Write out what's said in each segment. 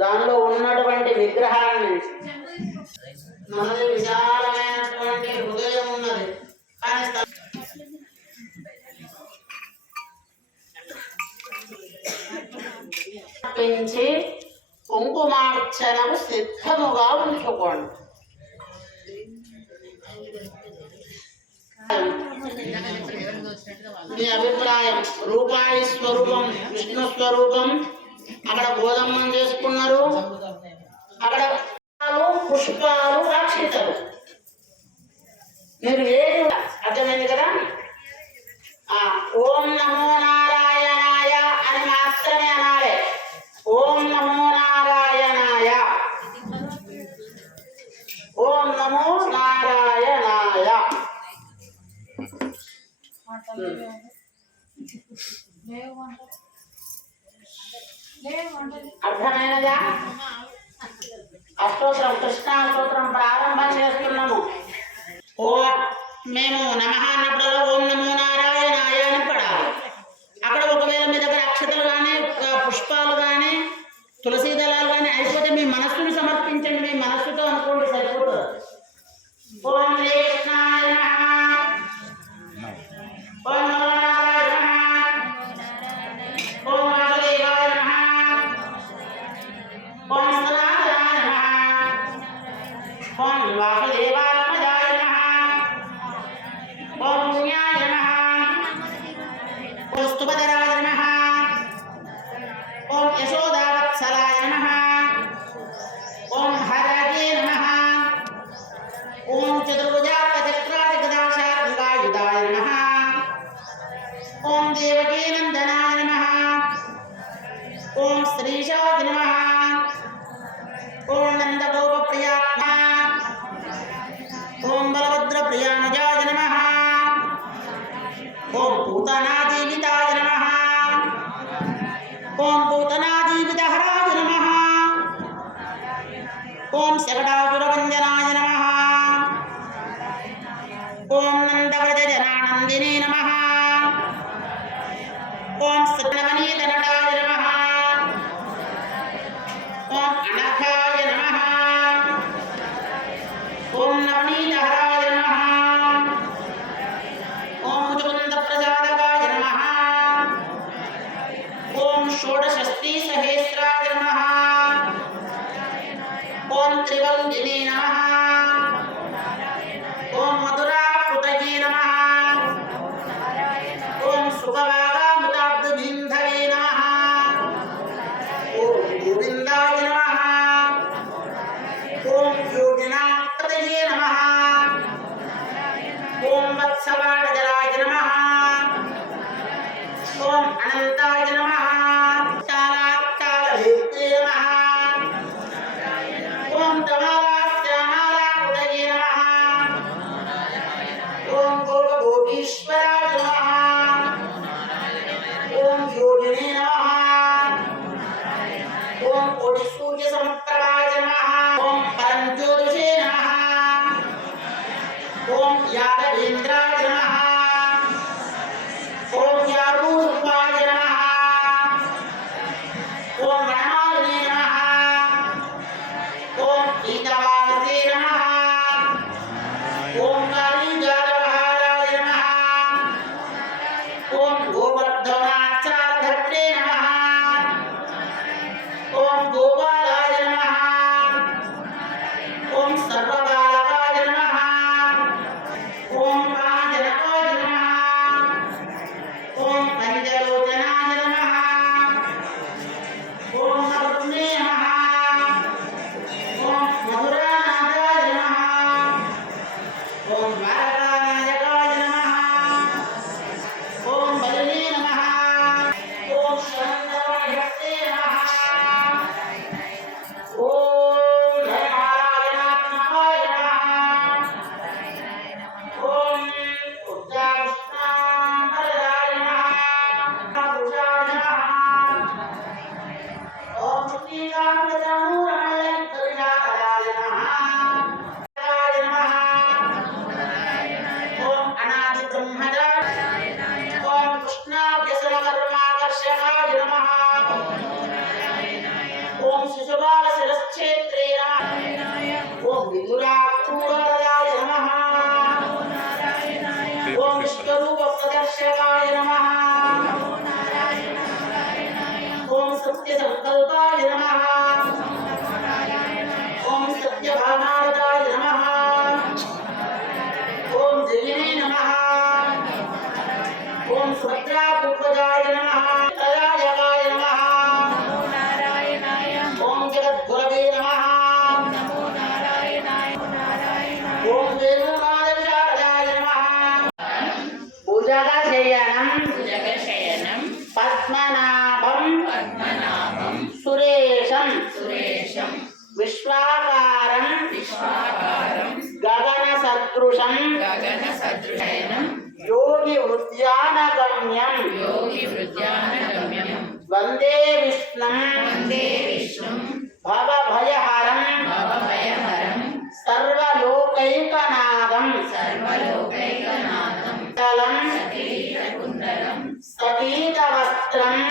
దానిలో ఉన్నటువంటి విగ్రహాన్ని మనది విశాలమైనటువంటి హృదయం ఉన్నది కానీ పెంచి కుంకుమార్చనకు సిద్ధముగా ఉంచుకోండి. మీ అభిప్రాయం. రూపాయి స్వరూపం విష్ణు స్వరూపం. అక్కడ గోధమ్మం చేసుకున్నారు, అక్కడ పుష్పాలు అక్షింతలు. మీరు ఏది అర్థమైంది కదా. ఓం నమో నారాయణాయ అని మాత్రమే అనాలి. ఓం నమో నారాయణాయ, ఓం నమో నారాయణాయ. అర్థమైనదా? అష్టోత్తరం కృష్ణాష్టోత్తరం ప్రారంభం చేస్తున్నాము. ఓ మేము నమః అన్నప్పుడు ఓం నమో నారాయణాయ అని పడాలి. అక్కడ ఒకవేళ మీ దగ్గర అక్షతలు కానీ పుష్పాలు కానీ తులసీ దళాలు కానీ అయిపోతే మీ మనస్సును సమర్పించండి. మీ మనస్సుతో అనుకోండి, సరిపోతుంది. ఓం కృష్ణాయ నమః, ఓం నమో నారాయణ నమః, ఓం వాసుదేవాయ నమః, ఓం సనాతనాయ నమః, ఓం వాసుదేవాత్మజాయ నమః, ఓం పుణ్యాయ నమః, ఓం స్తుభధరాయ నమః, ఓం యశోదావత్సలాయ నమః, ఓం హరగే నమః, ఓం చతుర్భుజాపచక్రాదిగదాశార్ంగాయుధాయ నమః, ఓం దేవకీనందనాయ నమః, ఓం శ్రీశాయ నమః, ఓం నందగోపప్రియాయ నమః, ఓం బలభద్రప్రియానుజాయ నమః, ఓం పూతనాజీవితాయ నమః, ఓం పూతనాజీవితహరాయ నమః, ఓం శకటాసురభంజనాయ నమః, ఓం నందవ్రజనానందినే నమః, ఓం శ్రవణీతనటాయ నమః, ఓం అనఘాయ నమః, ఓం నవనీతహరాయ నమః, ఓం ముచుకుందప్రసాదకాయ నమః, ఓం షోడశస్తి సహస్రాయ నమః, ఓం త్రివందినే నమః, ఓం మధురాకృతయే నమః, ఓం సుఖవాగామృతాబ్ధబింధవే నమః, ఓం గోవిందాయ నమః, ఓం యోగినాకృతయే నమః, ఓం వత్సవాడజరాయ నమః, ఓం అనంతాయ నమః, తాళాత్తాళభేత్రే నమః, ఓం తమాలాశ్యామాలాకృతయే నమః, ఓం గోపగోపీశ్వరాయ నమః, ఓం యోగినే నమః, ఓం కోటిసూర్యసమప్రభాయ నమః, ఓం పరంజ్యోతిషే నమః, ఓం యాదవేంద్రాయ నమః, ఓం యాదూరూపాయ నమః, ఓం వనమాలినే నమః, ఓం పీతవాసే నమః, ఓం కాళీజాలవహారాయ నమః, ఓం గోవర్ధనాచారధత్రే నమః, ఓం గోపాలాయ నమః, ఓం సర్వబాలకాయ నమః, ఓం కాంచనకాయ నమః, ఓం పంచలోచనాయ నమః, ఓం నవృత్నే నమః, ఓం మధురానాథాయ నమః, ఓం ద్వారకానాయకాయ నమః, ఓం బలినే నమః, ఓం శంకరమణిభక్తే నమః, ఓం నారాయణాత్మకాయ నమః, ఓం ఉజ్జాకృష్ణాంబరాయ నమః, పురుషాయ నమః, शिशुपाल शिरश्छेत्रे नमः ओम विदुराक्रूरवरदाय नमः ओम विश्वरूप प्रदर्शकाय नमः ओम सत्यसंकल्पाय नमः ओम सत्यभामाय नमः ओम जयिने नमः ओम सुभद्रापूर्वजाय नमः तयायकाय नमः ओम जगद्गुरवे नमः ओम वेणुमाधवशारदाय नमः भुजगशयनं पद्मनाभं सुरेशं विश्वाकारं गगनसदृशं योगी वृद्ध्यानगम्यं वंदे विष्णुं भवभयहरं सर्वलोकैकनाथं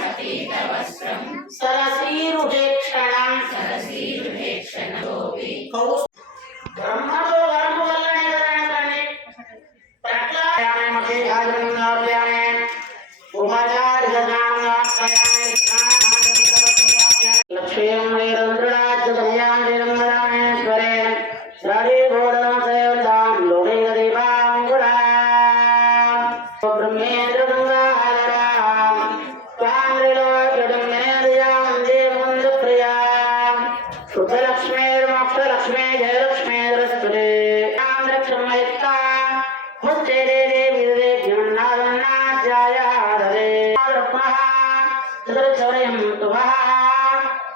सतीतवस्त्रं सरसीरुहेक्षणं ब्रह्मणो वर्मवल्लणे प्रक्लायामे मते आजन्नाभ्यामे उभचार्यजानात्मयामे लक्ष्मीं निरन्द्रराज्यतनयानिरङ्गरामेश्वरे श्ररी घोरमसेवदां लोकैकदीपाङ्कुरा ब्रह्मेन्द्रगङ्गाधरां त्वामृलोकजडम्बेन्द्रियां देवमुन्दप्रियां शुद्धलक्ष्मीर्मोक्षलक्ष्मी जयलक्ष्मीर्स्तुते राम रक्षमयिका मुच्चे देवी विवेक्यन्नादन्नाध्याय हरे रत्नः चतुर्चौर्यं तुभः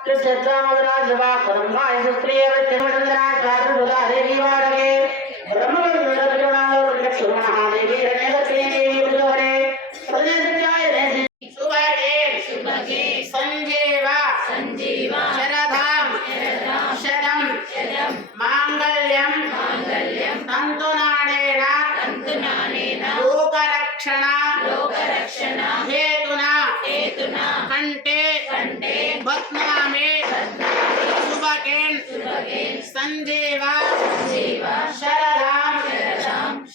कृष्णद्वामगराजवा परम्भाय सुप्रियवृत्यमचन्द्राचार्युदारे विवारगे ब्रह्मवन्दरजनादेवी रण्यदर्शिनी बुधवरे प्रदेशाय शुभगे संजीवा शरदां शतं मांगल्यं तन्तुनानेन लोकरक्षण हेतुना कंठे बध्नामि शुभकेन संजीवा शरदां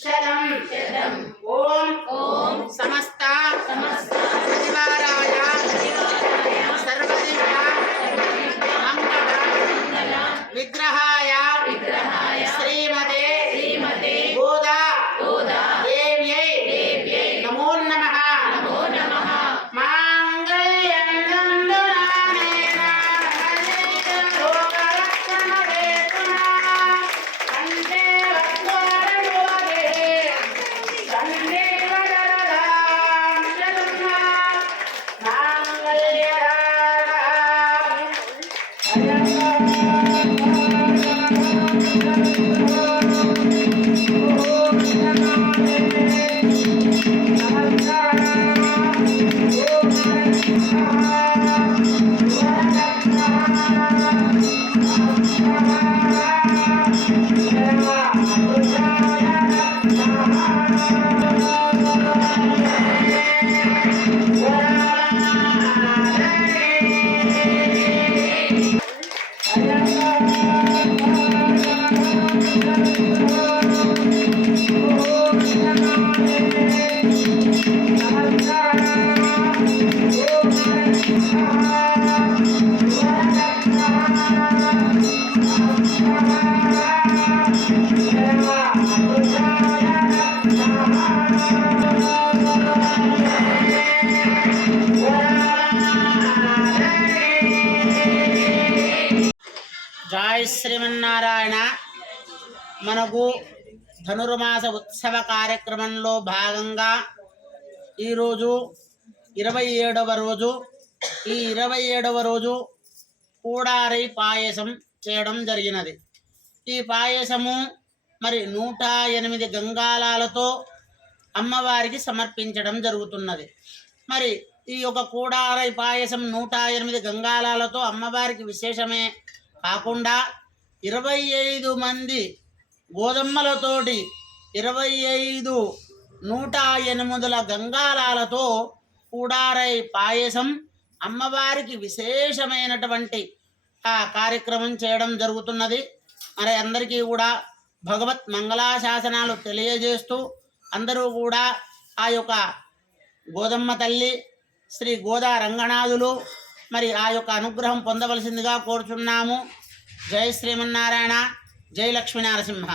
शतं ओम समस्त परिवाराय सर्वदिव्य मंगल विग्रहाय श्रीमते गोदा देव्यै नमो नमः मांगल्यं तन्तुनानेन लोकरक्षणहेतुना कंठे बध्नामि संजीवा शरदां शतं జై శ్రీమన్నారాయణ. మనకు ధనుర్మాస ఉత్సవ కార్యక్రమంలో భాగంగా ఈరోజు 27వ రోజు. ఈ 27వ రోజు కూడారి పాయసం చేయడం జరిగినది. ఈ పాయసము మరి 108 గంగాలాలతో అమ్మవారికి సమర్పించడం జరుగుతున్నది. మరి ఈ యొక్క కూడారి పాయసం 108 గంగాలాలతో అమ్మవారికి విశేషమే కాకుండా 25 మంది గోధమ్మలతోటి 25 108 గంగాలాలతో కూడారై పాయసం అమ్మవారికి విశేషమైనటువంటి ఆ కార్యక్రమం చేయడం జరుగుతున్నది. మరి అందరికీ కూడా భగవత్ మంగళాశాసనాలు తెలియజేస్తూ అందరూ కూడా ఆ యొక్క గోదమ్మ తల్లి శ్రీ గోదా రంగనాథులు మరి ఆ యొక్క అనుగ్రహం పొందవలసిందిగా కోరుచున్నాము. జై శ్రీమన్నారాయణ, జై లక్ష్మీనరసింహ.